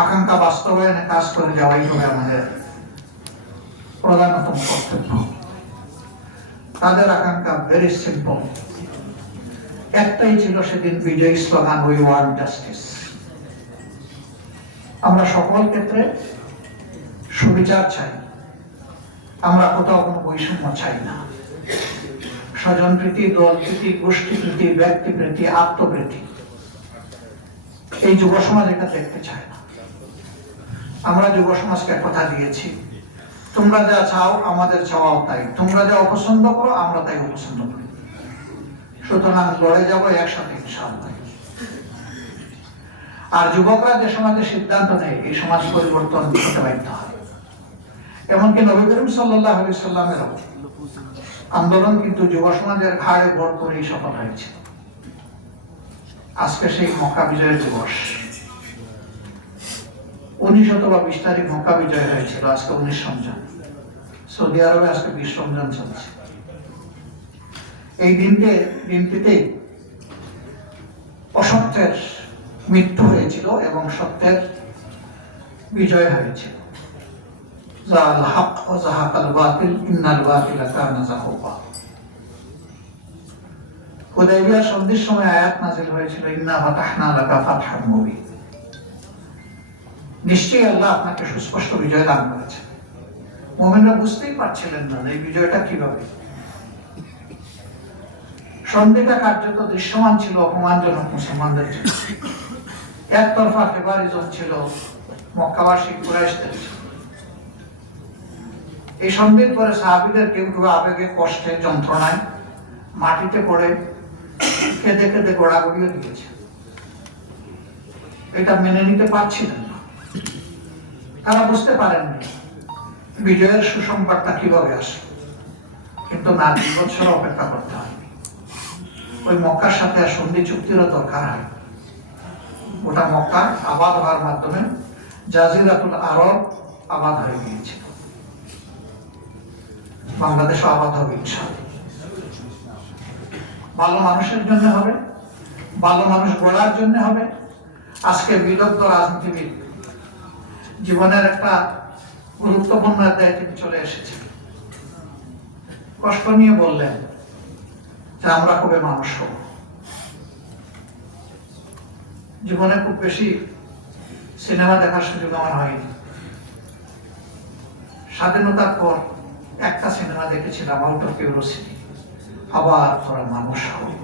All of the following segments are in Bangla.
আকাঙ্ক্ষা বাস্তবায়নে কাজ করে যাওয়াই হবে আমাদের প্রধানতম কর্তব্য। তাদের আকাঙ্ক্ষা ভেরি সিম্পল, একটাই ছিল সেদিন বিজয়ী স্লোগান, উই ওয়ান্ট জাস্টিস। আমরা সকল ক্ষেত্রে সুবিচার চাই, আমরা কোথাও কোনো বৈষম্য চাই না। স্বজন প্রীতি, দল প্রীতি, গোষ্ঠী প্রীতি, ব্যক্তি প্রীতি, আত্মপ্রীতি, এই যুব সমাজ এটা দেখতে চায় না। আমরা যুব সমাজকে কথা দিয়েছি, তোমরা যা চাও আমাদের চাওয়াও তাই, তোমরা যা অপছন্দ করো আমরা তাই অপছন্দ করি, সুতরাং লড়ে যাবো একসাথে ইনশাআল্লাহ। আর যুবকরা যে সমাজে সিদ্ধান্ত নেয় এই সমাজ পরিবর্তন হতে বাধ্য হয়। এমনকি নবী করিম সাল্লাল্লাহু আলাইহি সাল্লামের আন্দোলন কিন্তু যুব সমাজের ঘাড়ে ভর করেই সফল হয়েছে। আজকে সেই মক্কা বিজয়ের দিবস, 19 অথবা 20 তারিখ মক্কা বিজয় হয়েছিল, আজকে 19 রমজান। সৌদি আরবে আজকে 20 রমজান চলছে। এই দিনটিতেই অসত্যের মৃত্যু হয়েছিল এবং সত্যের বিজয় হয়েছিল। জাল হক ওয়া যাহাকাল বাতিল ইন্নাল বাতিলা কানা যাহুকা। হুদায়বিয়া সন্ধির সময় আয়াত নাযিল হয়েছিল, ইন্না ফাতাহনা লাকা ফাতহান মুবিন। নিশ্চয়ই আল্লাহ আপনাকে সুস্পষ্ট বিজয় দান করেছেন। মুমিনরা বুঝতেই পারছিলেন না এই বিজয়টা কিভাবে। সন্ধিটা কার্যত দৃশ্যমান ছিল অপমানজনক মুসলমানদের জন্য। একতরফা ফেভারিজম ছিল মক্কাবাসী কুরাইশদের। এই সন্ধির পরে সাহাবীদের কেউ কেউ আবেগে, কষ্টে, যন্ত্রণায় মাটিতে পড়ে কেঁদে কেঁদে গোড়াগড়িও দিয়েছে। এটা মেনে নিতে পারছিলেন না, তারা বুঝতে পারেননি বিজয়ের সুসংবাদটা কিভাবে আসে। কিন্তু না, 2 বছর অপেক্ষা করতে হয়। ওই মক্কার সাথে আর সন্ধি চুক্তিরও দরকার হয়। ওটা মক্কা আবাদ হওয়ার মাধ্যমে জাজিরাতুল আরব আবাদ হয়ে গিয়েছিল। বাংলাদেশও আবাদ হবে ইনশাআল্লাহ। ভালো মানুষের জন্য হবে, ভালো মানুষ গড়ার জন্য হবে। আজকে বিদগ্ধ রাজনীতিবিদ জীবনের একটা গুরুত্বপূর্ণ অধ্যায়ে তিনি চলে এসেছেন। কষ্ট নিয়ে বললেন যে আমরা কবে মানুষ হব। জীবনে খুব বেশি সিনেমা দেখার সুযোগ আমার হয়নি। স্বাধীনতার পর একটা সিনেমা দেখেছিলাম, আউট অফ কিউরিওসিটি, আবার তোরা মানুষ হবে।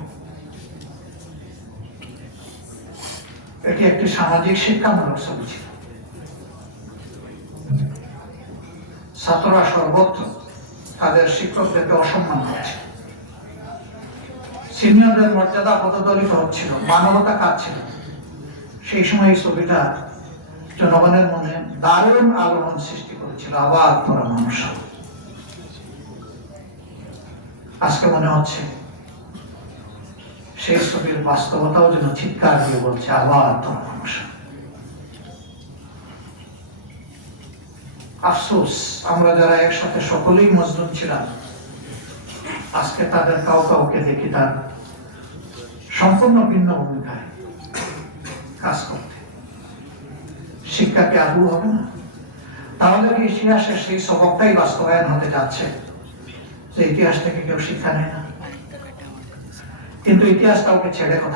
এটি একটি সামাজিক শিক্ষামূলক ছবি ছিল। ছাত্ররা সর্বত্র তাদের শিক্ষকদেরকে অসম্মান করছে, সিনিয়রদের মর্যাদা পদদলিত হচ্ছিল, মানবতা কাঁদছিল। সেই সময় এই ছবিটা জনগণের মনে দারুণ আলোড়ন সৃষ্টি করেছিল, আবার তোরা মানুষ হবে। আজকে মনে হচ্ছে সেই ছবির বাস্তবতাও যেন চিৎকার দিয়ে বলছে, আবার তোরা মানুষ হবে। আফসোস, আমরা যারা একসাথে সকলেই মজলুম ছিলাম, আজকে তাদের কাউকে দেখি তার সম্পূর্ণ ভিন্ন ভূমিকায় কাজ করতে। শিক্ষা কি আদৌ হবে না? তাহলে কি ইতিহাসের সেই সবকটাই বাস্তবায়ন হতে যাচ্ছে যে ইতিহাস থেকে কেউ শিক্ষা নেয় না? কিন্তু ইতিহাস কাউকে ছেড়ে কথা